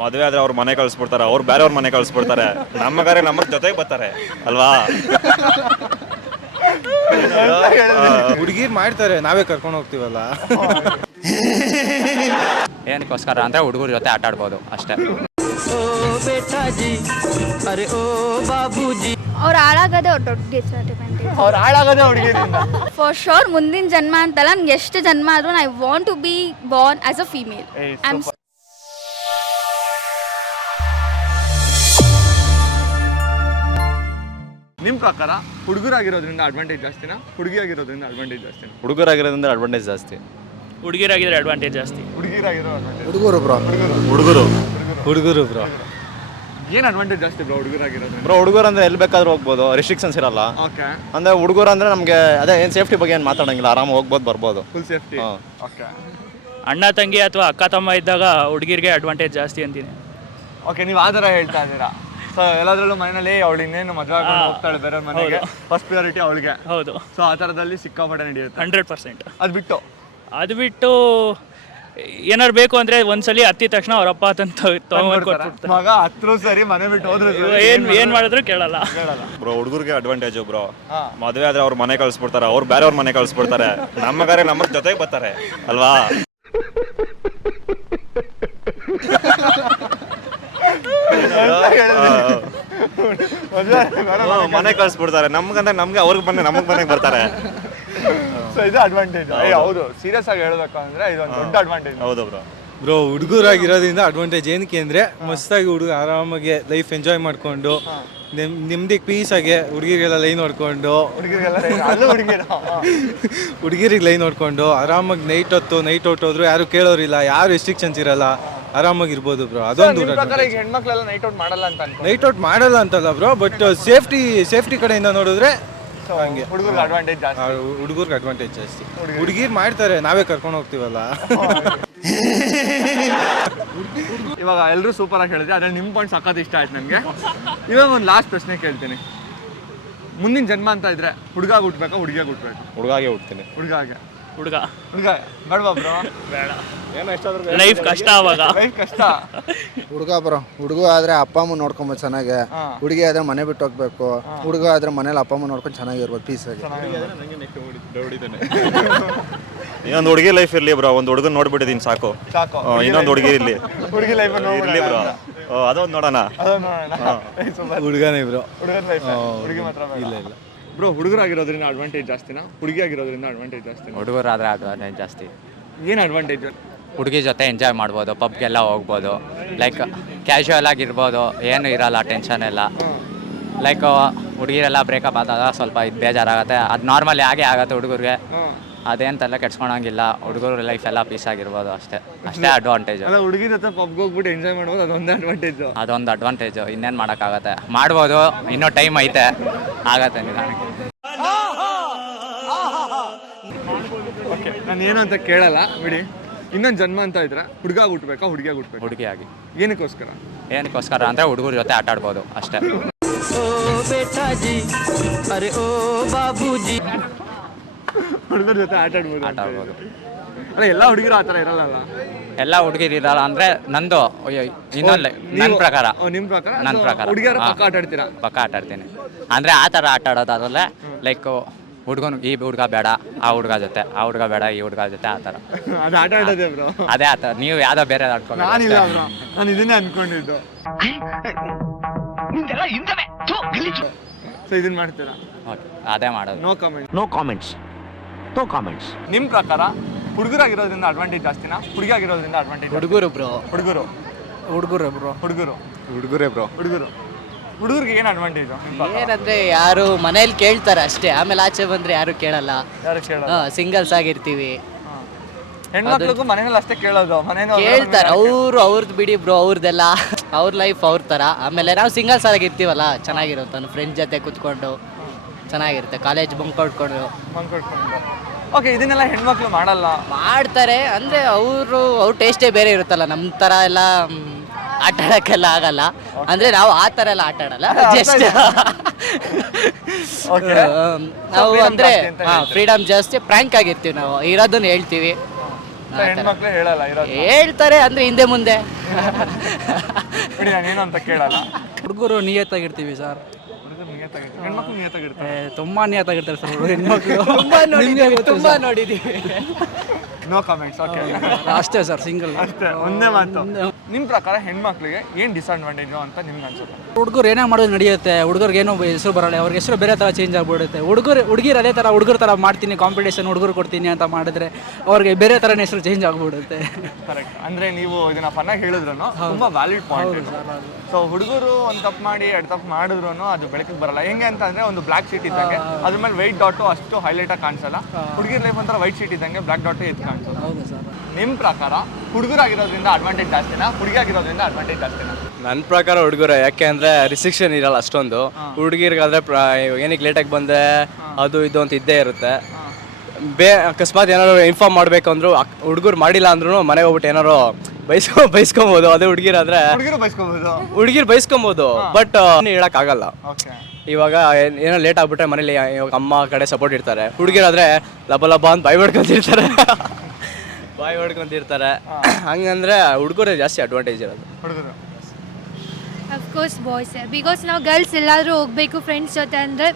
ಮದುವೆ ಆದ್ರೆ ಅವ್ರ ಮನೆ ಕಳಿಸ್ಬಿಡ್ತಾರೆ, ಅವ್ರು ಬೇರೆಯವ್ರ ಮನೆ ಕಳಿಸ್ಬಿಡ್ತಾರೆ. ನಮ್ಮಗಾರೆ ನಮ್ಮ ಜೊತೆಗೆ ಬರ್ತಾರೆ ಅಲ್ವಾ? ಹುಡುಗಿರ್ ಮಾಡ್ತಾರೆ, ನಾವೇ ಕರ್ಕೊಂಡು ಹೋಗ್ತೀವಲ್ಲ. ಏನಕ್ಕೋಸ್ಕರ ಅಂದರೆ ಹುಡುಗರ ಜೊತೆ ಆಟ ಆಡ್ಬೋದು ಅಷ್ಟೇ. ಅವ್ರು ಹಾಳಾಗೋದೇ ಅವ್ರು ದೊಡ್ಡ ಡಿಸ್ಅಡ್ವಾಂಟೇಜ್. ಅವ್ರು ಹಾಳಾಗೋದೇ ಹುಡುಗಿರಿಂದ. ಫಾರ್ ಶೋರ್ ಮುಂದಿನ ಜನ್ಮ ಅಂತಲ್ಲ, ನಂಗೆ ಎಷ್ಟು ಜನ್ಮ ಆದ್ರೂ I want to be born as a female. ನಿಮ್ಮ ಪ್ರಕಾರ ಹುಡುಗರಾಗಿರೋದ್ರಿಂದ ಅಡ್ವಾಂಟೇಜ್ ಜಾಸ್ತಿನಾ, ಹುಡುಗಿಯಾಗಿರೋದ್ರಿಂದ ಅಡ್ವಾಂಟೇಜ್ ಜಾಸ್ತಿನಾ? ಹುಡುಗರಾಗಿರೋದ್ರಿಂದ ಅಡ್ವಾಂಟೇಜ್ ಜಾಸ್ತಿ. ಹುಡುಗಿರಾಗಿದ್ರೆ ಅಡ್ವಾಂಟೇಜ್ ಜಾಸ್ತಿ. ಹುಡುಗಿರಾಗಿರೋ ಅಡ್ವಾಂಟೇಜ್. ಹುಡುಗರು ಬ್ರೋ ಏನು ಅಡ್ವಾಂಟೇಜ್ ಜಾಸ್ತಿ ಬ್ರೋ ಹುಡುಗರಾಗಿರೋದ್ರಿಂದ? ಬ್ರೋ ಹುಡುಗರು ಅಂದ್ರೆ ಎಲ್ಲಿ ಬೇಕಾದ್ರೂ ಹೋಗ್ಬೋದು, ರೆಸ್ಟ್ರಿಕ್ಷನ್ಸ್ ಇರಲ್ಲ. ಓಕೆ. ಅಂದ್ರೆ ಹುಡುಗರು ಅಂದ್ರೆ ನಮಗೆ ಅದೇ ಏನು ಸೇಫ್ಟಿ ಬಗ್ಗೆ ಏನು ಮಾತಾಡಂಗಿಲ್ಲ, ಆರಾಮ ಹೋಗ್ಬೋದು ಬರ್ಬೋದು, ಫುಲ್ ಸೇಫ್ಟಿ. ಓಕೆ. ಅಣ್ಣ ತಂಗಿ ಅಥವಾ ಅಕ್ಕ ತಮ್ಮ ಇದ್ದಾಗ ಹುಡುಗಿರಿಗೆ ಅಡ್ವಾಂಟೇಜ್ ಜಾಸ್ತಿ ಅಂತೀನಿ. ಓಕೆ, ನೀವು ಆ ಥರ ಹೇಳ್ತಾ ಇದ್ದೀರಾ. ಸೊ ಎಲ್ಲಾದ್ರಲ್ಲೂ ಮನೇಲಿ ಅವಳು ಇನ್ನೇನು ಮದುವೆ ಆಗಿ ಹೋಗ್ತಾಳೆ ಬೇರೆ ಮನೆಗೆ, ಫಸ್ಟ್ ಪ್ರಿಯಾರಿಟಿ ಅವಳಿಗೆ. ಹೌದು. ಸೊ ಆ ಥರದಲ್ಲಿ ಸಿಕ್ಕಾಪಟ್ಟೆ ನಡೆಯುತ್ತೆ. 100%. ಅದು ಬಿಟ್ಟು ಏನಾರು ಬೇಕು ಅಂದ್ರೆ ಒಂದ್ಸಲಿ ಹತ್ತಿದ ತಕ್ಷಣ ಅವ್ರಪ್ಪ ಮಗ ಹತ್ರು ಸರಿ, ಮನೆ ಬಿಟ್ಟು ಹೋದ್ರು ಏನ್ ಮಾಡಿದ್ರು ಕೇಳಲ್ಲ. ಬ್ರೋ ಹುಡುಗರಿಗೆ ಅಡ್ವಾಂಟೇಜು ಬ್ರೋ. ಮದುವೆ ಆದ್ರೆ ಅವ್ರ ಮನೆ ಕಳಿಸ್ಬಿಡ್ತಾರೆ, ಅವ್ರು ಬೇರೆಯವ್ರ ಮನೆ ಕಳಿಸ್ಬಿಡ್ತಾರೆ. ನಮ್ಮಗಾರೆ ನಮ್ಮ ಜೊತೆಗೆ ಬರ್ತಾರೆ ಅಲ್ವಾ? ಮನೆ ಕಳಿಸ್ಬಿಡ್ತಾರೆ ನಮ್ಗಂದ್ರೆ ನಮ್ಗೆ, ಅವ್ರಿಗೆ ಬಂದು ನಮಗ್ ಮನೆಗೆ ಬರ್ತಾರೆ. ಸೊ ಇದು ಅಡ್ವಾಂಟೇಜ್. ಹೌದು, ಸೀರಿಯಸ್ ಆಗಿ ಹೇಳ್ಬೇಕು ಅಂದ್ರೆ ಇದೊಂದು ದೊಡ್ಡ ಅಡ್ವಾಂಟೇಜ್. ಹೌದು ಬ್ರೋ. ಹುಡುಗರಾಗಿರೋದ್ರಿಂದ ಅಡ್ವಾಂಟೇಜ್ ಏನಕ್ಕೆ ಅಂದರೆ ಮಸ್ತಾಗಿ ಹುಡುಗ ಆರಾಮಾಗಿ ಲೈಫ್ ಎಂಜಾಯ್ ಮಾಡಿಕೊಂಡು ನಿಮ್ದಿಗೆ ಪೀಸಾಗಿ ಹುಡುಗಿರಿಗೆಲ್ಲ ಲೈನ್ ಹೊಡ್ಕೊಂಡು ಹುಡುಗಿರಿಗೆ ಲೈನ್ ಹೊಡ್ಕೊಂಡು ಆರಾಮಾಗಿ ನೈಟ್ ಔಟ್ ಹೋದ್ರು ಯಾರು ಕೇಳೋರಿಲ್ಲ, ಯಾರು ರೆಸ್ಟ್ರಿಕ್ಷನ್ಸ್ ಇರಲ್ಲ, ಆರಾಮಾಗಿರ್ಬೋದು ಬ್ರೋ. ಅದೊಂದು ಹೆಣ್ಮಕ್ಳೆಲ್ಲ ನೈಟ್ ಔಟ್ ಮಾಡಲ್ಲ ಅಂತ ನೈಟ್ ಔಟ್ ಮಾಡಲ್ಲ ಅಂತಲ್ಲ ಬ್ರೋ, ಬಟ್ ಸೇಫ್ಟಿ ಕಡೆಯಿಂದ ನೋಡಿದ್ರೆ ಹಂಗೆ ಹುಡುಗರಿಗೆ ಅಡ್ವಾಂಟೇಜ್ ಜಾಸ್ತಿ. ಹುಡುಗರಿಗೆ ಅಡ್ವಾಂಟೇಜ್ ಜಾಸ್ತಿ. ಹುಡುಗಿರ್ ಮಾಡ್ತಾರೆ, ನಾವೇ ಕರ್ಕೊಂಡು ಹೋಗ್ತೀವಲ್ಲ. ಇವಾಗ ಎಲ್ಲರೂ ಸೂಪರ್ ಆಗಿ ಹೇಳಿದ್ರೆ, ಅದ್ರಲ್ಲಿ ನಿಮ್ಮ ಪಾಯಿಂಟ್ ಸಖತ್ ಇಷ್ಟ ಆಯ್ತು ನನಗೆ. ಇವಾಗ ಒಂದು ಲಾಸ್ಟ್ ಪ್ರಶ್ನೆ ಕೇಳ್ತೀನಿ. ಮುಂದಿನ ಜನ್ಮ ಅಂತ ಇದ್ರೆ ಹುಡುಗ ಹುಟ್ಬೇಕಾ ಹುಡುಗಿಯಾಗ ಹುಟ್ಬೇಕು? ಹುಡುಗಾಗೆ ಹುಡ್ತೀನಿ. ಹುಡುಗ ಬೇಡವಾ ಬ್ರೋ? ಬೇಡ, ಲೈಫ್ ಕಷ್ಟ. ಅವಾಗ ಲೈಫ್ ಕಷ್ಟ. ಹುಡುಗ ಬ್ರೋ, ಹುಡುಗ ಆದ್ರೆ ಅಪ್ಪ ಅಮ್ಮ ನೋಡ್ಕೊಂಬೋದು ಚೆನ್ನಾಗಿ, ಹುಡುಗಿ ಆದ್ರೆ ಮನೆ ಬಿಟ್ಟು ಹೋಗ್ಬೇಕು, ಹುಡುಗ ಆದ್ರೆ ಮನೇಲಿ ಅಪ್ಪ ಅಮ್ಮ ನೋಡ್ಕೊಂಡು ಚೆನ್ನಾಗಿರ್ಬೋದು ಪೀಸಾಗಿ. ಇನ್ನೊಂದು ಹುಡುಗಿ ಲೈಫ್ ಇರ್ಲಿ ಬ್ರೋ, ಒಂದು ಹುಡುಗನ್ ನೋಡ್ಬಿಟ್ಟಿದೀನಿ ಸಾಕು. ಇನ್ನೊಂದು ಹುಡುಗಿ ಇರ್ಲಿ, ಹುಡುಗಿ ಲೈಫ್ ಇರ್ಲಿ ಬ್ರೋ. ಅದೊಂದು ನೋಡೋಣ. ಹುಡುಗನೇ ಬ್ರೋ. ಹುಡುಗಿ ಮಾತ್ರ ಇಲ್ಲ ಬ್ರೋ. ಹುಡುಗರಾಗಿರೋದ್ರಿಂದ ಅಡ್ವಾಂಟೇಜ್ ಜಾಸ್ತಿನಾ, ಹುಡುಗಿಯಾಗಿರೋದ್ರಿಂದ ಅಡ್ವಾಂಟೇಜ್ ಜಾಸ್ತಿನಾ? ಹುಡುಗರಾದ್ರೆ ಅಡ್ವಾಂಟೇಜ್ ಜಾಸ್ತಿ. ಏನು ಅಡ್ವಾಂಟೇಜ್? ಹುಡುಗಿ ಜೊತೆ ಎಂಜಾಯ್ ಮಾಡ್ಬೋದು, ಪಬ್ಗೆಲ್ಲ ಹೋಗ್ಬೋದು, ಲೈಕ್ ಕ್ಯಾಶುವಲ್ ಆಗಿರ್ಬೋದು, ಏನು ಇರಲ್ಲ ಟೆನ್ಷನ್ ಎಲ್ಲ. ಲೈಕ್ ಹುಡುಗಿರೆಲ್ಲ ಬ್ರೇಕಪ್ ಆದಾಗ ಸ್ವಲ್ಪ ಇದು ಬೇಜಾರಾಗುತ್ತೆ, ಅದು ನಾರ್ಮಲಿ ಆಗೇ ಆಗುತ್ತೆ ಹುಡುಗರಿಗೆ. ಅದೇಂತೆಲ್ಲ ಕೆಡ್ಸ್ಕೊಳಂಗಿಲ್ಲ, ಹುಡುಗರು ಲೈಫ್ ಎಲ್ಲ ಪೀಸ್ ಆಗಿರ್ಬೋದು ಅಷ್ಟೇ ಅಡ್ವಾಂಟೇಜ್. ಹುಡುಗಿ ಜೊತೆ ಪಬ್ಗೆ ಹೋಗ್ಬಿಟ್ಟು ಎಂಜಾಯ್ ಮಾಡ್ಬೋದು, ಅದೊಂದು ಅಡ್ವಾಂಟೇಜು. ಇನ್ನೇನು ಮಾಡೋಕ್ಕಾಗತ್ತೆ, ಮಾಡ್ಬೋದು, ಇನ್ನೂ ಟೈಮ್ ಐತೆ, ಆಗತ್ತೆ ನಿಧಾನಕ್ಕೆ. ಓಕೆ, ನಾನು ಏನು ಅಂತ ಕೇಳಲ್ಲ ಬಿಡಿ. ಇನ್ನೊಂದು ಜನ್ಮ ಅಂತ ಇದ್ರೆ ಹುಡುಗ ಹುಟ್ಬೇಕಾ ಹುಡುಗಿಯಾಗ ಹುಟ್ಬೇಕು? ಹುಡುಗಿಯಾಗಿ. ಏನಕ್ಕೋಸ್ಕರ ಅಂದರೆ ಹುಡುಗರ ಜೊತೆ ಆಟ ಆಡ್ಬೋದು ಅಷ್ಟೇ. ಹುಡುಗರ ಜೊತೆ ಆಟ ಆಡ್ಬೋದು. ಅಲ್ಲ, ಎಲ್ಲ ಹುಡುಗಿರು ಆ ಥರ ಇರಲ್ಲ. ಎಲ್ಲ ಹುಡುಗಿರು ಇರಲ್ಲ ಅಂದರೆ ನಂದು ಇನ್ನೊಂದು ನನ್ನ ಪ್ರಕಾರ ಹುಡುಗಿಯರು ಪಕ್ಕ ಆಟ ಆಡ್ತೀನಿ. ಅಂದರೆ ಆ ಥರ ಆಟ ಆಡೋದಾದ್ರೆ ಲೈಕ್ ಹುಡುಗನು ಈ ಹುಡುಗ ಬೇಡ, ಆ ಹುಡುಗ ಜೊತೆ, ಆ ಹುಡುಗ ಬೇಡ, ಈ ಹುಡುಗ ಜೊತೆ, ಆ ಥರ. ಅದು ಆಟ ಆಡೋದೇ ಬ್ರೋ. ಅದೇ ಆ ಥರ. ನೀವು ಯಾವುದೋ ಬೇರೆ ಆಡ್ಕೊಂಡು? ನಾನು ಇದನ್ನೇ ಅನ್ಕೊಂಡಿದ್ದು. ಸೊ ಇದನ್ನ ಮಾಡ್ತೀರಾ? ಅದೇ ಮಾಡೋದು. No comments. ನಿಮ್ಮ ಪ್ರಕಾರ ಹುಡುಗರಾಗಿರೋದ್ರಿಂದ ಅಡ್ವಾಂಟೇಜ್ ಜಾಸ್ತಿನಾ, ಹುಡುಗಿಯಾಗಿರೋದ್ರಿಂದ ಅಡ್ವಾಂಟೇಜ್? ಹುಡುಗರಿಗೆ ಏನು ಅಡ್ವಾಂಟೇಜ್? ಏನಂದ್ರೆ ಯಾರು ಮನೇಲಿ ಕೇಳ್ತಾರೆ ಅಷ್ಟೇ, ಆಮೇಲೆ ಆಚೆ ಬಂದ್ರೆ ಯಾರು ಕೇಳಲ್ಲ. ಸಿಂಗಲ್ಸ್ ಆಗಿರ್ತೀವಿ. ಹೆಣ್ಮಕ್ಳಿಗೂ ಮನೇಲಿ ಅಷ್ಟೇ ಕೇಳೋದು, ಕೇಳ್ತಾರೆ ಅವ್ರದ್ದು ಬಿಡಿ ಬ್ರೋ, ಅವ್ರದ್ದೆಲ್ಲ ಅವ್ರ ಲೈಫ್ ಅವ್ರ ಥರ. ಆಮೇಲೆ ನಾವು ಸಿಂಗಲ್ಸ್ ಆಗಿರ್ತೀವಲ್ಲ, ಚೆನ್ನಾಗಿರುತ್ತೆ. ನನ್ನ ಫ್ರೆಂಡ್ ಜೊತೆ ಕುತ್ಕೊಂಡು ಚೆನ್ನಾಗಿರುತ್ತೆ, ಕಾಲೇಜ್ ಬಂಕ್ ಕೊಡ್ಕೊಂಡು. ಓಕೆ, ಇದನ್ನೆಲ್ಲ ಹೆಣ್ಮಕ್ಳು ಮಾಡ್ತಾರೆ. ಅಂದರೆ ಅವ್ರ ಟೇಸ್ಟೇ ಬೇರೆ ಇರುತ್ತಲ್ಲ, ನಮ್ಮ ಥರ ಎಲ್ಲ ಆಟ ಆಡೋಕ್ಕೆಲ್ಲ ಆಗಲ್ಲ. ಅಂದರೆ ನಾವು ಆ ಥರ ಎಲ್ಲ ಆಟ ಆಡಲ್ಲ, ಜಸ್ಟ್ ನಾವು ಅಂದರೆ ಫ್ರೀಡಮ್ ಜಾಸ್ತಿ, ಪ್ರ್ಯಾಂಕ್ ಆಗಿರ್ತೀವಿ, ನಾವು ಇರೋದನ್ನ ಹೇಳ್ತೀವಿ. ಹೆಣ್ಮಕ್ಳು ಹೇಳಲ್ಲ ಇರೋದು ಹೇಳ್ತಾರೆ ಅಂದರೆ ಹಿಂದೆ ಮುಂದೆ. ಬಿಡಿ ನಾನೇನು ಅಂತ ಕೇಳಲ್ಲ. ಹುಡುಗರು ನಿಯತ್ತಾಗಿರ್ತೀವಿ ಸರ್. ಹೆಣ್ಮಕ್ಳು ನಿಯತ್ತಾಗಿರ್ತಾರೆ. ತುಂಬಾ ನಿಯತ್ತಾಗಿರ್ತಾರೆ ಸರ್ ಹೆಣ್ಮಕ್ಳು. ತುಂಬ ನೋಡಿದ್ದೀವಿ. No comments. ಓಕೆ ಅಷ್ಟೇ ಸರ್, ಸಿಂಗಲ್ ಅಷ್ಟೇ, ಒಂದೇ ಮಾತು. ನಿಮ್ಮ ಪ್ರಕಾರ ಹೆಣ್ಮಕ್ಳಿಗೆ ಏನು ಡಿಸ್ಅಡ್ವಾಂಟೇಜು ಅಂತ ನಿಮ್ಗೆ ಅನ್ಸುತ್ತೆ? ಹುಡುಗರು ಏನೇ ಮಾಡೋದು ನಡೆಯುತ್ತೆ, ಹುಡುಗರಿಗೆ ಏನೋ ಹೆಸರು ಬರಲ್ಲ, ಅವ್ರಿಗೆ ಹೆಸರು ಬೇರೆ ಥರ ಚೇಂಜ್ ಆಗ್ಬಿಡುತ್ತೆ. ಹುಡುಗಿರು ಅದೇ ಥರ ಹುಡುಗರ ಥರ ಮಾಡ್ತೀನಿ, ಕಾಂಪಿಟೇಷನ್ ಹುಡುಗರು ಕೊಡ್ತೀನಿ ಅಂತ ಮಾಡಿದ್ರೆ ಅವ್ರಿಗೆ ಬೇರೆ ಥರನೇ ಹೆಸರು ಚೇಂಜ್ ಆಗ್ಬಿಡುತ್ತೆ. ಕರೆಕ್ಟ್. ಅಂದರೆ ನೀವು ಇದನ್ನ ಫನ್ನಾಗಿ ಹೇಳಿದ್ರು ತುಂಬ ವ್ಯಾಲಿಡ್ ಪಾಯಿಂಟ್. ಸೊ ಹುಡುಗರು ಒಂದು ತಪ್ಪು ಮಾಡಿ 2 ತಪ್ಪು ಮಾಡಿದ್ರು ಅದು ಬೆಳಕಿಗೆ ಬರಲ್ಲ. ಹೆಂಗೆ ಅಂತ ಅಂದರೆ ಒಂದು ಬ್ಲ್ಯಾಕ್ ಶೀಟ್ ಇದ್ದಂಗೆ ಅದ್ರ ಮೇಲೆ ವೈಟ್ ಡಾಟು ಅಷ್ಟು ಹೈಲೈಟಾಗಿ ಕಾಣಿಸಲ್ಲ. ಹುಡುಗಿರ ಲೈಫ್ ಒಂಥರ ವೈಟ್ ಶೀಟ್ ಇದ್ದಂಗೆ ಬ್ಲ್ಯಾಕ್ ಡಾಟು ಎದ್ದು ಕಾಣಿಸೋದು. ಹೌದು ಸರ್. ನಿಮ್ಮ ಪ್ರಕಾರ ಹುಡುಗರಾಗಿರೋದ್ರಿಂದ ಅಡ್ವಾಂಟೇಜ್ ಜಾಸ್ತಿನಾ, ಹುಡುಗಿಯಾಗಿರೋದ್ರಿಂದ ಅಡ್ವಾಂಟೇಜ್ ಜಾಸ್ತಿನಾ? ನನ್ನ ಪ್ರಕಾರ ಹುಡುಗರು, ಯಾಕೆ ಅಂದರೆ ರಿಸ್ಟ್ರಿಕ್ಷನ್ ಇರಲ್ಲ ಅಷ್ಟೊಂದು. ಹುಡುಗಿರಿಗಾದ್ರೆ ಏನಕ್ಕೆ ಲೇಟಾಗಿ ಬಂದರೆ ಅದು ಇದು ಅಂತ ಇದ್ದೇ ಇರುತ್ತೆ. ಅಕಸ್ಮಾತ್ ಏನಾದ್ರು ಇನ್ಫಾರ್ಮ್ ಮಾಡಬೇಕು ಅಂದ್ರು ಹುಡುಗರು ಮಾಡಿಲ್ಲ ಅಂದ್ರೂ ಮನೆಗೆ ಹೋಗ್ಬಿಟ್ಟು ಏನಾರು ಬೈಸ್ಕೊಬೋದು. ಅದೇ ಹುಡುಗಿರಾದ್ರೆ ಹುಡುಗಿರು ಬೈಸ್ಕೊಬೋದು, ಬಟ್ ಹೇಳೋಕ್ಕಾಗಲ್ಲ. ಇವಾಗ ಏನೋ ಲೇಟ್ ಆಗ್ಬಿಟ್ರೆ ಮನೇಲಿ ಇವಾಗ ಅಮ್ಮ ಕಡೆ ಸಪೋರ್ಟ್ ಇರ್ತಾರೆ. ಹುಡುಗಿರಾದ್ರೆ ಲಬ ಅಂತ ಬಾಯಿ ಹೊಡ್ಕೊಂತಿರ್ತಾರೆ. ಹಂಗಂದ್ರೆ ಹುಡುಗರೇ ಜಾಸ್ತಿ ಅಡ್ವಾಂಟೇಜ್ ಇರೋದು. ಅಫ್ಕೋರ್ಸ್ ಬಾಯ್ಸ್, ಬಿಕಾಸ್ ನಾವು ಗರ್ಲ್ಸ್ ಎಲ್ಲಾದರೂ ಹೋಗಬೇಕು ಫ್ರೆಂಡ್ಸ್ ಜೊತೆ ಅಂದರೆ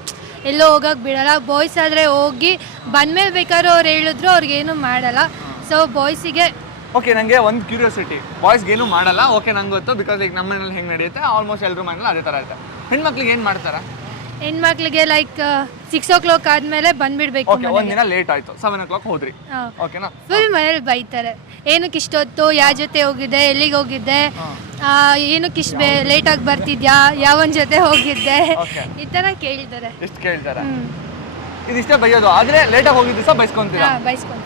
ಎಲ್ಲೋ ಹೋಗಕ್ಕೆ ಬಿಡಲ್ಲ. ಬಾಯ್ಸ್ ಆದರೆ ಹೋಗಿ ಬಂದಮೇಲೆ ಬೇಕಾದ್ರೂ ಅವ್ರು ಹೇಳಿದ್ರು ಅವ್ರಿಗೇನು ಮಾಡಲ್ಲ. ಸೊ ಬಾಯ್ಸಿಗೆ ಓಕೆ. ನನಗೆ ಒಂದು ಕ್ಯೂರಿಯಾಸಿಟಿ, ಬಾಯ್ಸ್ಗೆ ಏನು ಮಾಡಲ್ಲ, ಓಕೆ ನಂಗೆ ಗೊತ್ತು, ಬಿಕಾಸ್ ಈಗ ನಮ್ಮ ಮನೇಲಿ ಹೆಂಗೆ ನಡೆಯುತ್ತೆ ಆಲ್ಮೋಸ್ಟ್ ಎಲ್ಲರೂ ಮನೇಲಿ ಅದೇ ಥರ ಇರುತ್ತೆ. ಹೆಣ್ಮಕ್ಳಿಗೆ ಏನು ಮಾಡ್ತಾರೆ? ಹೆಣ್ಮಕ್ಳಿಗೆ ಲೈಕ್ 6 o'clock ಆದಮೇಲೆ ಬಂದುಬಿಡ್ಬೇಕು. ಒಂದಿನ ಲೇಟ್ ಆಯಿತು, 7 o'clock ಹೋದ್ರಿ, ಓಕೆನಾ? ಫುಲ್ ಮನೇಲಿ ಬೈತಾರೆ, ಏನಕ್ಕೆ ಇಷ್ಟೊತ್ತು, ಯಾರ ಜೊತೆ ಹೋಗಿದ್ದೆ, ಎಲ್ಲಿಗೆ ಹೋಗಿದ್ದೆ, ಏನಕ್ಕೆ ಇಷ್ಟು ಲೇಟಾಗಿ ಬರ್ತಿದ್ಯಾ, ಯಾವನ ಜೊತೆ ಹೋಗಿದ್ದೆ, ಈ ಥರ ಕೇಳ್ತಾರೆ. ಎಷ್ಟು ಕೇಳ್ತಾರೆ? ಇದಿಷ್ಟೇ ಬೈಯೋದು. ಆದರೆ ಲೇಟಾಗಿ ಹೋಗಿದ್ದು ಸಹ ಬೈಸ್ಕೊಂತೀರಾ? ಬೈಸ್ಕೊಂಡು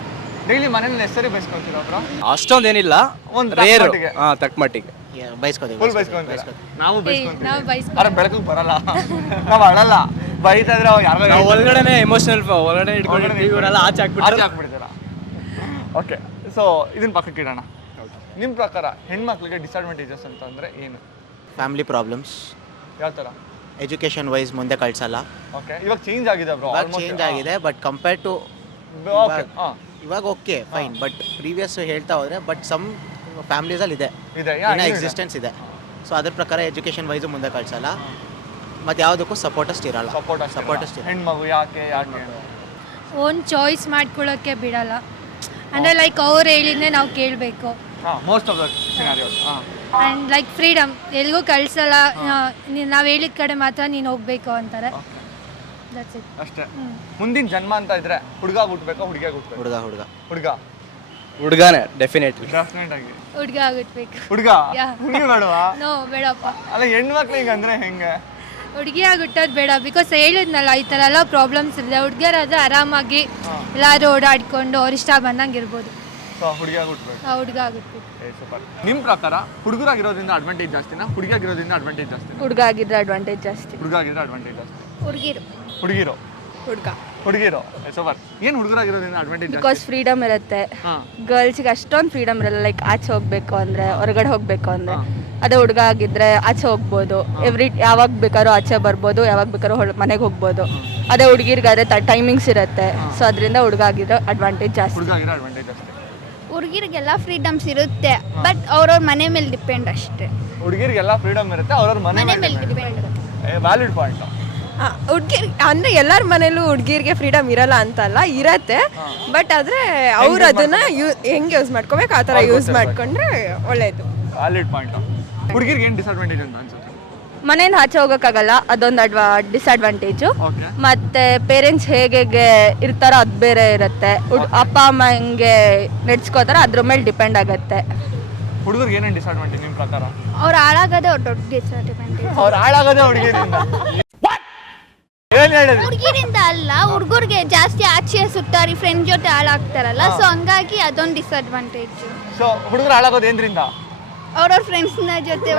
ಡೈಲಿ ಮನೇಲಿ ಹೆಸರೇ ಬೈಸ್ಕೊಂತೀರಾ? ಅಷ್ಟೊಂದೇನಿಲ್ಲ, ಒಂದು ರೇರು, ತಕ್ಕ ಮಟ್ಟಿಗೆ ಫುಲ್ ಬೈಸ್ಕೊಂತೀರಾ? ನಾವು ನಾವು ಬೈಸ್ಕೊಂತೀವಿ. ಅರೆ ಬೆಳಕಿಗೆ ಬರಲ್ಲ, ನಾವು ಅಳಲ್ಲ. ಬೈತಾ ಇದ್ರೆ ಯಾರು ಒಳಗಡೆ ಎಮೋಷನಲ್ ಒಳಗಡೆ ಇಟ್ಕೊಂಡಿರ್ತೀವಿ, ಆಚೆ ಹಾಕ್ಬಿಡ್ತೀರಾ? ಓಕೆ. ಸೊ ಇದನ್ನ ಪಕ್ಕಕ್ಕೆ ಇಡೋಣ. ನಿಮ್ಮ ಪ್ರಕಾರ ಹೆಣ್ಮಕ್ಳಿಗೆ ಡಿಸ್ಅಡ್ವಾಂಟೇಜಸ್ ಅಂತ ಅಂದರೆ ಏನು? Family problems. ಯಾವ ಥರ? ಎಜುಕೇಷನ್ ವೈಸ್ ಮುಂದೆ ಕಳಿಸಲ್ಲ. ಓಕೆ. ಇವಾಗ ಚೇಂಜ್ ಆಗಿದೆ ಬ್ರೋ, ಚೇಂಜ್ ಆಗಿದೆ, ಬಟ್ ಕಂಪೇರ್ ಟು ಇವಾಗ ಓಕೆ ಫೈನ್, ಬಟ್ ಪ್ರೀವಿಯಸ್ ಹೇಳ್ತಾ ಹೋದರೆ ಬಟ್ ಸಮ್ ಫ್ಯಾಮಿಲೀಸಲ್ಲಿ ಇದೆ, ಎಕ್ಸಿಸ್ಟೆನ್ಸ್ ಇದೆ. ಸೊ ಅದ್ರ ಪ್ರಕಾರ ಎಜುಕೇಷನ್ ವೈಸು ಮುಂದೆ ಕಳಿಸಲ್ಲ, ಮತ್ತು ಯಾವುದಕ್ಕೂ ಸಪೋರ್ಟಸ್ಟ್ ಇರಲ್ಲ. ಸಪೋರ್ಟಸ್ಟ್ ಹೆಣ್ಮಗು ಯಾಕೆ ಓನ್ ಚಾಯ್ಸ್ ಮಾಡ್ಕೊಳ್ಳೋಕ್ಕೆ ಬಿಡಲ್ಲ. ಅಂದರೆ ಲೈಕ್ ಅವ್ರು ಹೇಳಿದ್ನೇ ನಾವು ಕೇಳಬೇಕು. Most of the scenarios. And like freedom, ಎಲ್ಲಿಗೂ ಕಳಿಸಲ್ಲ, ನಾವು ಹೇಳಿದ ಕಡೆ ಮಾತ್ರ ನೀನು ಹೋಗ್ಬೇಕು ಅಂತಾರೆ. ದಟ್ಸ್ ಇಟ್ ಅಷ್ಟೇ. ಮುಂದಿನ ಜನ್ಮ ಅಂತ ಇದ್ರೆ ಹುಡುಗ ಹುಟ್ಟಬೇಕು, ಹುಡುಗಿಯಾಗಿ ಹುಟ್ಟಬೇಕು? ಹುಡುಗನೇ ಡೆಫಿನೆಟ್ಲಿ ಆಗಿ ಹುಡುಗ ಆಗುತ್ಬೇಕು. ಹುಡುಗ ಹುಡುಗಿ ಬೇಡವಾ? ನೋ ಬೇಡಪ್ಪ. ಅಲ್ಲ ಹೆಣ್ಮಕ್ಳಿಗೆ ಅಂದ್ರೆ ಹೆಂಗೆ? ಹುಡುಗಿ ಆಗುಟ್ಟೋದು ಬೇಡ, ಬಿಕಾಸ್ ಹೇಳಿದ್ನಲ್ಲ ಈ ಥರ ಎಲ್ಲ ಪ್ರಾಬ್ಲಮ್ಸ್ ಇದೆ. ಹುಡುಗಿಯರಾದ್ರೆ ಆರಾಮಾಗಿ ಎಲ್ಲರೂ ಓಡಾಡ್ಕೊಂಡು ಅವ್ರ ಇಷ್ಟ ಬಂದಂಗೆ ಇರ್ಬೋದು. ಹುಡುಗಿ ಹುಟ್ಟಬೇಕು, ಹುಡುಗ ಆಗುತ್ಬೇಕು. ಸೂಪರ್. ನಿಮ್ಮ ಪ್ರಕಾರ ಹುಡುಗರಾಗಿರೋದ್ರಿಂದ ಅಡ್ವಾಂಟೇಜ್ ಜಾಸ್ತಿನಾ, ಹುಡುಗಿಯಾಗಿರೋದ್ರಿಂದ ಅಡ್ವಾಂಟೇಜ್ ಜಾಸ್ತಿ? ಹುಡುಗ ಆಗಿದ್ರೆ ಅಡ್ವಾಂಟೇಜ್ ಜಾಸ್ತಿ. ಹುಡುಗ ಆಗಿದ್ರೆ ಅಡ್ವಾಂಟೇಜ್ ಜಾಸ್ತಿ. ಹುಡುಗಿರು ಹುಡುಗಿರು ಸೂಪರ್. ಏನು ಹುಡುಗರಾಗಿರೋದ್ರಿಂದ ಅಡ್ವಾಂಟೇಜ್? ಬಿಕಾಸ್ ಫ್ರೀಡಮ್ ಇರುತ್ತೆ. ಗರ್ಲ್ಸ್ಗೆ ಅಷ್ಟೊಂದು ಫ್ರೀಡಮ್ ಇರಲ್ಲ, ಲೈಕ್ ಆಚೆ ಹೋಗ್ಬೇಕು ಅಂದರೆ, ಹೊರಗಡೆ ಹೋಗ್ಬೇಕು ಅಂದರೆ. ಅದೇ ಹುಡುಗ ಆಗಿದ್ರೆ ಆಚೆ ಹೋಗ್ಬೋದು, ಯಾವಾಗ ಬೇಕಾದ್ರೂ ಆಚೆ ಬರ್ಬೋದು, ಯಾವಾಗ ಬೇಕಾದ್ರೂ ಮನೆಗೆ ಹೋಗ್ಬೋದು. ಅದೇ ಹುಡುಗಿರ್ಗಾದ್ರೆ ಟೈಮಿಂಗ್ಸ್ ಇರುತ್ತೆ. ಸೊ ಅದರಿಂದ ಹುಡುಗ ಆಗಿರೋ ಅಡ್ವಾಂಟೇಜ್ ಜಾಸ್ತಿ. ಹುಡುಗಿರಿಗೆಲ್ಲ ಫ್ರೀಡಮ್ಸ್ ಇರುತ್ತೆ, ಬಟ್ ಅವ್ರವ್ರ ಮನೆ ಮೇಲೆ ಡಿಪೆಂಡ್ ಅಷ್ಟೇ. ಹುಡುಗಿರಿಗೆಲ್ಲ ಫ್ರೀಡಮ್ ಇರುತ್ತೆ, ಅವ್ರವ್ರ ಮನೆ ಮೇಲೆ ಡಿಪೆಂಡ್. Valid point. ಹುಡುಗಿರ್ ಅಂದರೆ ಎಲ್ಲರ ಮನೇಲೂ ಹುಡುಗಿರಿಗೆ ಫ್ರೀಡಮ್ ಇರಲ್ಲ ಅಂತಲ್ಲ, ಇರತ್ತೆ. ಬಟ್ ಆದರೆ ಅವ್ರು ಅದನ್ನ ಹೆಂಗೆ ಯೂಸ್ ಮಾಡ್ಕೋಬೇಕು ಆ ಥರ ಯೂಸ್ ಮಾಡ್ಕೊಂಡ್ರೆ ಒಳ್ಳೇದು. Valid point. ಹುಡುಗಿರಿಗೆ ಏನು ಡಿಸ್ಅಡ್ವಾಂಟೇಜ್ ಅಂತ ಅನ್ಸುತ್ತೆ? ಮನೇನ ಆಚೆ ಹೋಗೋಕ್ಕಾಗಲ್ಲ, ಅದೊಂದು ಡಿಸ್ಅಡ್ವಾಂಟೇಜು. ಮತ್ತೆ ಪೇರೆಂಟ್ಸ್ ಹೇಗೆ ಇರ್ತಾರೋ ಅದು ಬೇರೆ ಇರುತ್ತೆ. ಅಪ್ಪ ಅಮ್ಮ ಹೆಂಗೆ ನಡೆಸ್ಕೋತಾರೋ ಅದ್ರ ಮೇಲೆ ಡಿಪೆಂಡ್ ಆಗುತ್ತೆ. ಹುಡುಗರಿಗೆ ಏನೇನು ಡಿಸ್ಅಡ್ವಾಂಟೇಜ್ ನಿಮ್ಮ ಪ್ರಕಾರ? ಅವ್ರು ಹಾಳಾಗೋದೇ ದೊಡ್ಡ ಡಿಸ್ಅಡ್ವಾಂಟೇಜ್. ಅವ್ರು ಹಾಳಾಗೋದೇ ಹುಡುಗಿರಿಂದ ಹುಡುಗಿರಿಂದ ಅಲ್ಲ, ಹುಡುಗರಿಗೆ ಜಾಸ್ತಿ ಆಚೆ ಸುತ್ತಾರಿ ಫ್ರೆಂಡ್ ಜೊತೆ ಹಾಳಾಗ್ತಾರಲ್ಲ, ಸೊ ಹಂಗಾಗಿ ಅದೊಂದು ಡಿಸ್ಅಡ್ವಾಂಟೇಜ್. ಸೊ ಹುಡುಗರು ಹಾಳಾಗೋದು ಏನ್ರಿಂದ? ಅವ್ರವ್ರ ಫ್ರೆಂಡ್ಸ್ನ ಜೊತೆ.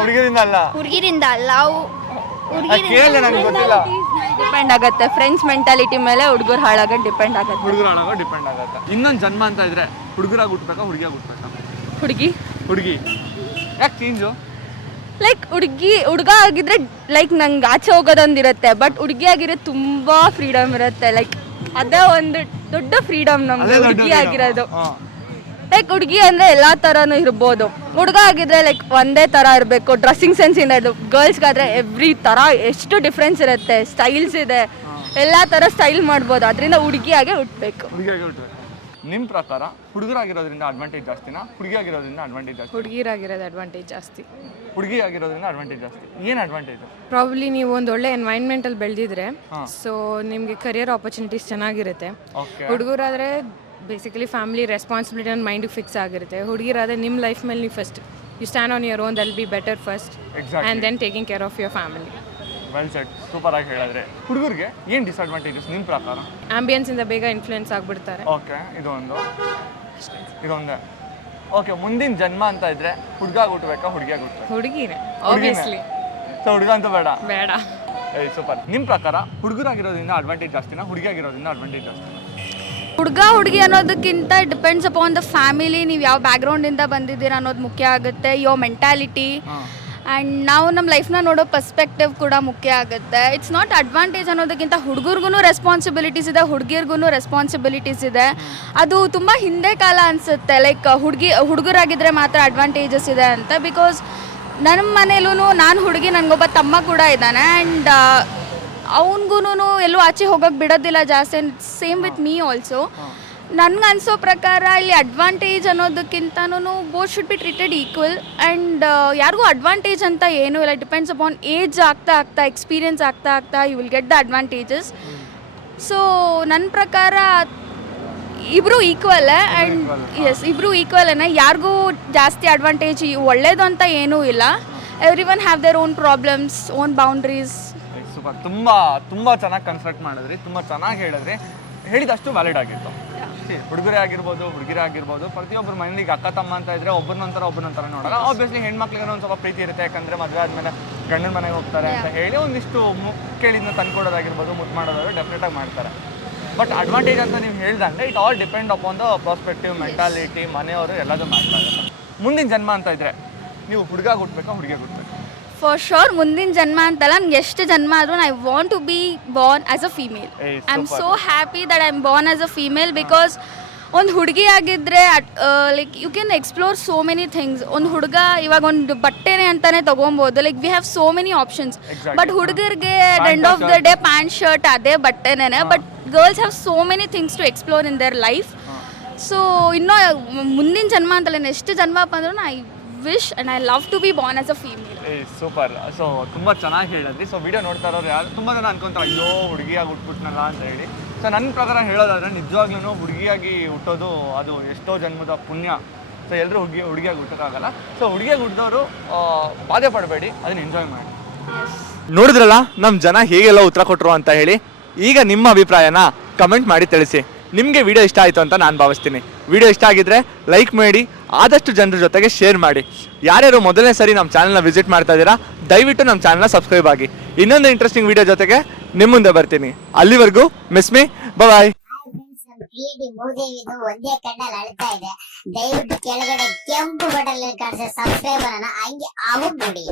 ಹುಡುಗಿರಿಂದ ಅಲ್ಲ, ಹುಡುಗಿರಿಂದ ಅಲ್ಲ, ಡಿಪೆಂಡ್ ಆಗುತ್ತೆ. ಫ್ರೆಂಡ್ಸ್ ಮೆಂಟಾಲಿಟಿ ಮೇಲೆ ಹುಡುಗರು ಹಾಳಾಗೋದು ಡಿಪೆಂಡ್ ಆಗುತ್ತೆ. ಹುಡುಗರು ಹಾಳಾಗೋದು ಡಿಪೆಂಡ್ ಆಗುತ್ತೆ. ಇನ್ನೊಂದು ಜನ್ಮ ಅಂತ ಇದ್ರೆ ಹುಡುಗರಾಗಿ ಹುಟ್ಟಬೇಕಾ, ಹುಡುಗಿಯಾಗಿ ಹುಟ್ಟಬೇಕಾ? ಹುಡುಗಿ. ಯಾಕೆ ಚೇಂಜು? ಲೈಕ್ ಹುಡುಗ ಆಗಿದ್ರೆ ಲೈಕ್ ನಂಗೆ ಆಚೆ ಹೋಗೋದೊಂದಿರುತ್ತೆ, ಬಟ್ ಹುಡುಗಿ ಆಗಿದ್ರೆ ತುಂಬಾ ಫ್ರೀಡಮ್ ಇರುತ್ತೆ. ಲೈಕ್ ಅದೇ ಒಂದು ದೊಡ್ಡ ಫ್ರೀಡಮ್ ನಮ್ಗೆ ಹುಡುಗಿ ಆಗಿರೋದು. ಲೈಕ್ ಹುಡುಗಿ ಅಂದರೆ ಎಲ್ಲ ಥರನೂ ಇರ್ಬೋದು. ಹುಡುಗ ಆಗಿದ್ರೆ ಲೈಕ್ ಒಂದೇ ಥರ ಇರಬೇಕು, ಡ್ರೆಸ್ಸಿಂಗ್ ಸೆನ್ಸಿಂದ ಹಿಡಿದು ಗರ್ಲ್ಸ್ಗಾದರೆ ಎವ್ರಿ ಥರ ಎಷ್ಟು ಡಿಫ್ರೆನ್ಸ್ ಇರುತ್ತೆ, ಸ್ಟೈಲ್ಸ್ ಇದೆ, ಎಲ್ಲ ಥರ ಸ್ಟೈಲ್ ಮಾಡ್ಬೋದು. ಅದರಿಂದ ಹುಡುಗಿಯಾಗೆ ಹುಟ್ಟಬೇಕು. ನಿಮ್ಮ ಪ್ರಕಾರ ಹುಡುಗರಾಗಿರೋದ್ರಿಂದ ಅಡ್ವಾಂಟೇಜ್ ಜಾಸ್ತಿನಾ, ಹುಡುಗಿಯಾಗಿರೋದ್ರಿಂದ ಅಡ್ವಾಂಟೇಜ್ ಜಾಸ್ತಿ? ಹುಡುಗಿರಾಗಿರೋದು ಅಡ್ವಾಂಟೇಜ್ ಜಾಸ್ತಿ. ಹುಡುಗಿಯಾಗಿರೋದ್ರಿಂದ ಅಡ್ವಾಂಟೇಜ್ ಜಾಸ್ತಿ. ಏನು ಅಡ್ವಾಂಟೇಜ್? ಪ್ರಾಬ್ಲಿ ನೀವು ಒಂದು ಒಳ್ಳೆ ಎನ್ವೈರ್ನ್ಮೆಂಟಲ್ಲಿ ಬೆಳೆದಿದ್ರೆ ಸೊ ನಿಮಗೆ ಕರಿಯರ್ ಆಪರ್ಚುನಿಟೀಸ್ ಚೆನ್ನಾಗಿರುತ್ತೆ. ಹುಡುಗರಾದರೆ ಬೇಸಿಕಲಿ ಫ್ಯಾಮಿಲಿ ರೆಸ್ಪಾನ್ಸಿಬಿಲಿಟಿ ನನ್ನ ಮೈಂಡಿಗೆ ಫಿಕ್ಸ್ ಆಗಿರುತ್ತೆ. ಹುಡುಗಿರಾದರೆ ನಿಮ್ಮ ಲೈಫ್ ಮೇಲೆ ನೀವು first you stand on your own, ದಲ್ be better first and then taking care of your family. Well set, super ಆಗಿ ಹೇಳಿದ್ರೆ. ಹುಡುಗರಿಗೆ ಏನು ಡಿಸ್ಅಡ್ವಾಂಟೇಜಸ್ ನಿಮ್ಮ ಪ್ರಕಾರ? ಆಂಬಿಯನ್ಸಿಂದ ಬೇಗ ಇನ್ಫ್ಲುಯೆನ್ಸ್ ಆಗಿಬಿಡ್ತಾರೆ. ಓಕೆ, ಇದೊಂದೇ. ಓಕೆ, ಮುಂದಿನ ಜನ್ಮ ಅಂತ ಇದ್ರೆ ಹುಡುಗ ಹುಟ್ಟಬೇಕಾ, ಹುಡುಗಿಯಾಗಿ ಹುಟ್ಟಬೇಕಾ? ಹುಡುಗಿನೇ ಆಬ್ವಿಯಸ್ಲಿ. ಸೊ ಹುಡುಗ ಅಂತೂ ಬೇಡ? ಬೇಡ. ಸೂಪರ್. ನಿಮ್ಮ ಪ್ರಕಾರ ಹುಡುಗರಾಗಿರೋದ್ರಿಂದ ಅಡ್ವಾಂಟೇಜ್ ಜಾಸ್ತಿನಾ, ಹುಡುಗಿಯಾಗಿರೋದ್ರಿಂದ ಅಡ್ವಾಂಟೇಜ್ ಜಾಸ್ತಿನಾ? ಹುಡುಗ ಹುಡುಗಿ ಅನ್ನೋದಕ್ಕಿಂತ ಡಿಪೆಂಡ್ಸ್ ಅಪಾನ್ ದ ಫ್ಯಾಮಿಲಿ, ನೀವು ಯಾವ ಬ್ಯಾಕ್ಗ್ರೌಂಡಿಂದ ಬಂದಿದ್ದೀರಾ ಅನ್ನೋದು ಮುಖ್ಯ ಆಗುತ್ತೆ. ಯುವರ್ ಮೆಂಟಾಲಿಟಿ ಆ್ಯಂಡ್ ನಾವು ನಮ್ಮ ಲೈಫ್ನ ನೋಡೋ ಪರ್ಸ್ಪೆಕ್ಟಿವ್ ಕೂಡ ಮುಖ್ಯ ಆಗುತ್ತೆ. ಇಟ್ಸ್ ನಾಟ್ ಅಡ್ವಾಂಟೇಜ್ ಅನ್ನೋದಕ್ಕಿಂತ ಹುಡುಗರಿಗೂ ರೆಸ್ಪಾನ್ಸಿಬಿಲಿಟೀಸ್ ಇದೆ, ಹುಡುಗಿರ್ಗೂ ರೆಸ್ಪಾನ್ಸಿಬಿಲಿಟೀಸ್ ಇದೆ. ಅದು ತುಂಬ ಹಿಂದೆ ಕಾಲ ಅನಿಸುತ್ತೆ, ಲೈಕ್ ಹುಡುಗರಾಗಿದ್ದರೆ ಮಾತ್ರ ಅಡ್ವಾಂಟೇಜಸ್ ಇದೆ ಅಂತ. ಬಿಕಾಸ್ ನನ್ನ ಮನೇಲೂ ನಾನು ಹುಡುಗಿ, ನನಗೊಬ್ಬ ತಮ್ಮ ಕೂಡ ಇದ್ದಾನೆ ಆ್ಯಂಡ್ ಅವನಿಗೂ ಎಲ್ಲೂ ಆಚೆ ಹೋಗೋಕ್ಕೆ ಬಿಡೋದಿಲ್ಲ ಜಾಸ್ತಿ. And same with me also. ನನಗನ್ಸೋ ಪ್ರಕಾರ ಇಲ್ಲಿ ಅಡ್ವಾಂಟೇಜ್ ಅನ್ನೋದಕ್ಕಿಂತನೂ both should be treated equal. And ಯಾರಿಗೂ ಅಡ್ವಾಂಟೇಜ್ ಅಂತ ಏನೂ ಇಲ್ಲ. ಡಿಪೆಂಡ್ಸ್ ಅಪಾನ್ ಏಜ್ ಆಗ್ತಾ ಎಕ್ಸ್ಪೀರಿಯನ್ಸ್ ಆಗ್ತಾ you will get the advantages. So ನನ್ನ ಪ್ರಕಾರ ಇಬ್ಬರು ಈಕ್ವಲ್. ಆ್ಯಂಡ್ ಎಸ್, ಇಬ್ಬರು ಈಕ್ವಲ್ನೇ. ಯಾರಿಗೂ ಜಾಸ್ತಿ ಅಡ್ವಾಂಟೇಜ್ ಒಳ್ಳೇದು ಅಂತ ಏನೂ ಇಲ್ಲ. Every one have their own problems, own boundaries. Super. ತುಂಬ ಚೆನ್ನಾಗಿ ಕನ್ಸ್ಟ್ರಕ್ಟ್ ಮಾಡಿದ್ರಿ, ತುಂಬ ಚೆನ್ನಾಗಿ ಹೇಳಿದ್ರಿ. ಹೇಳಿದಷ್ಟು ವ್ಯಾಲಿಡ್ ಆಗಿತ್ತು. ಹುಡುಗರೇ ಆಗಿರ್ಬೋದು, ಹುಡುಗಿರೇ ಆಗಿರ್ಬೋದು, ಪ್ರತಿಯೊಬ್ಬರ ಮನೆಗೆ ಅಕ್ಕ ತಮ್ಮ ಅಂತ ಇದ್ರೆ ಒಬ್ಬರನ್ನೊಂಥರ ನೋಡಲ್ಲ. ಆಬ್ವಿಯಸ್ಲಿ ಹೆಣ್ಮಕ್ಳಿಗೆ ಒಂದು ಸ್ವಲ್ಪ ಪ್ರೀತಿ ಇರುತ್ತೆ, ಯಾಕಂದರೆ ಮದುವೆ ಆದಮೇಲೆ ಗಂಡನ ಮನೆಗೆ ಹೋಗ್ತಾರೆ ಅಂತ ಹೇಳಿ ಒಂದಿಷ್ಟು ಕೇಳಿದ್ನ ತಂದ್ಕೊಡೋದಾಗಿರ್ಬೋದು, ಮುದ್ದು ಮಾಡೋದಾದ್ರು ಡೆಫಿನೆಟಾಗಿ ಮಾಡ್ತಾರೆ. ಬಟ್ ಅಡ್ವಾಂಟೇಜ್ ಅಂತ ನೀವು ಹೇಳ್ದಂಗೆ it all depend upon the prospective, mentality, ಮನೆಯವರು ಎಲ್ಲದೂ ಮಾತಾಡೋದು. ಮುಂದಿನ ಜನ್ಮ ಅಂತ ಇದ್ರೆ ನೀವು ಹುಡುಗ ಹುಟ್ಟಬೇಕಾ, ಹುಡುಗಿಯಾಗಿ ಹುಟ್ಟಬೇಕಾ? ಫಾರ್ ಶೋರ್ ಮುಂದಿನ ಜನ್ಮ ಅಂತಲ್ಲ, ನನಗೆ ಎಷ್ಟು ಜನ್ಮ ಆದರೂ I want to be born as a female. I am so happy that I am born as a female. Because ಒಂದು ಹುಡುಗಿ ಆಗಿದ್ದರೆ like you can explore so many things. ಒಂದು ಹುಡುಗ ಇವಾಗ ಒಂದು ಬಟ್ಟೆನೇ ಅಂತಲೇ ತೊಗೊಬೋದು, like we have so many options. But ಹುಡುಗರಿಗೆ at end of the day pant shirt ಅದೇ ಬಟ್ಟೆನೇ. But girls have so many things to explore in their life. So ಇನ್ನೂ ಮುಂದಿನ ಜನ್ಮ ಅಂತಲ್ಲ, ಎಷ್ಟು ಜನ್ಮ ಬಂದ್ರೂ I wish and I love to be born as a female. Super. So ತುಂಬ ಚೆನ್ನಾಗಿ ಹೇಳಿದ್ರಿ. ಸೊ ವಿಡಿಯೋ ನೋಡ್ತಾ ಇರೋರು ಯಾರು ತುಂಬ ಜನ ಅನ್ಕೊಂತಾರೆ ಅಯ್ಯೋ ಹುಡುಗಿಯಾಗಿ ಹುಟ್ಬಿಟ್ನಲ್ಲ ಅಂತ ಹೇಳಿ. ಸೊ ನನ್ನ ಪ್ರಕಾರ ಹೇಳೋದಾದ್ರೆ ನಿಜವಾಗ್ಲೂ ಹುಡುಗಿಯಾಗಿ ಹುಟ್ಟೋದು ಅದು ಎಷ್ಟೋ ಜನ್ಮದ ಪುಣ್ಯ. ಸೊ ಎಲ್ಲರೂ ಹುಡುಗಿಯಾಗಿ ಹುಟ್ಟೋಕ್ಕಾಗಲ್ಲ. ಸೊ ಹುಡುಗಿಯಾಗಿ ಹುಟ್ಟಿದವರು ಬಾಧೆ ಪಡಬೇಡಿ, ಅದನ್ನ ಎಂಜಾಯ್ ಮಾಡಿ. ನೋಡಿದ್ರಲ್ಲ ನಮ್ಮ ಜನ ಹೇಗೆಲ್ಲ ಉತ್ತರ ಕೊಟ್ಟರು ಅಂತ ಹೇಳಿ. ಈಗ ನಿಮ್ಮ ಅಭಿಪ್ರಾಯನ ಕಮೆಂಟ್ ಮಾಡಿ ತಿಳಿಸಿ. ನಿಮಗೆ ವಿಡಿಯೋ ಇಷ್ಟ ಆಯಿತು ಅಂತ ನಾನು ಭಾವಿಸ್ತೀನಿ. ವಿಡಿಯೋ ಇಷ್ಟ ಆಗಿದ್ರೆ ಲೈಕ್ ಮಾಡಿ, ಆದಷ್ಟು ಜನರ ಜೊತೆಗೆ ಶೇರ್ ಮಾಡಿ. ಯಾರ್ಯಾರು ಮೊದಲನೇ ಸರಿ ನಮ್ಮ ಚಾನಲ್ನ ವಿಸಿಟ್ ಮಾಡ್ತಾ ಇದ್ದೀರಾ, ದಯವಿಟ್ಟು ನಮ್ಮ ಚಾನಲ್ನ ಸಬ್ಸ್ಕ್ರೈಬ್ ಆಗಿ. ಇನ್ನೊಂದು ಇಂಟ್ರೆಸ್ಟಿಂಗ್ ವಿಡಿಯೋ ಜೊತೆಗೆ ನಿಮ್ಮ ಮುಂದೆ ಬರ್ತೀನಿ. ಅಲ್ಲಿವರೆಗೂ ಮಿಸ್ ಮೀ, ಬಾಯ್. ಒಂದೇ ಕಣ್ಣಲ್ಲಿ ಅಳ್ತಾ ಇದೆ. ದಯವಿಟ್ಟು ಕೆಳಗಡೆ ಕೆಂಪು ಬಟನ್ ಕಾಣಿಸೋ ಸಬ್ಸ್ಕ್ರೈಬರ್ ಅನ್ನ ಹಂಗೆ ಆಗ್ಬಿಡಿ.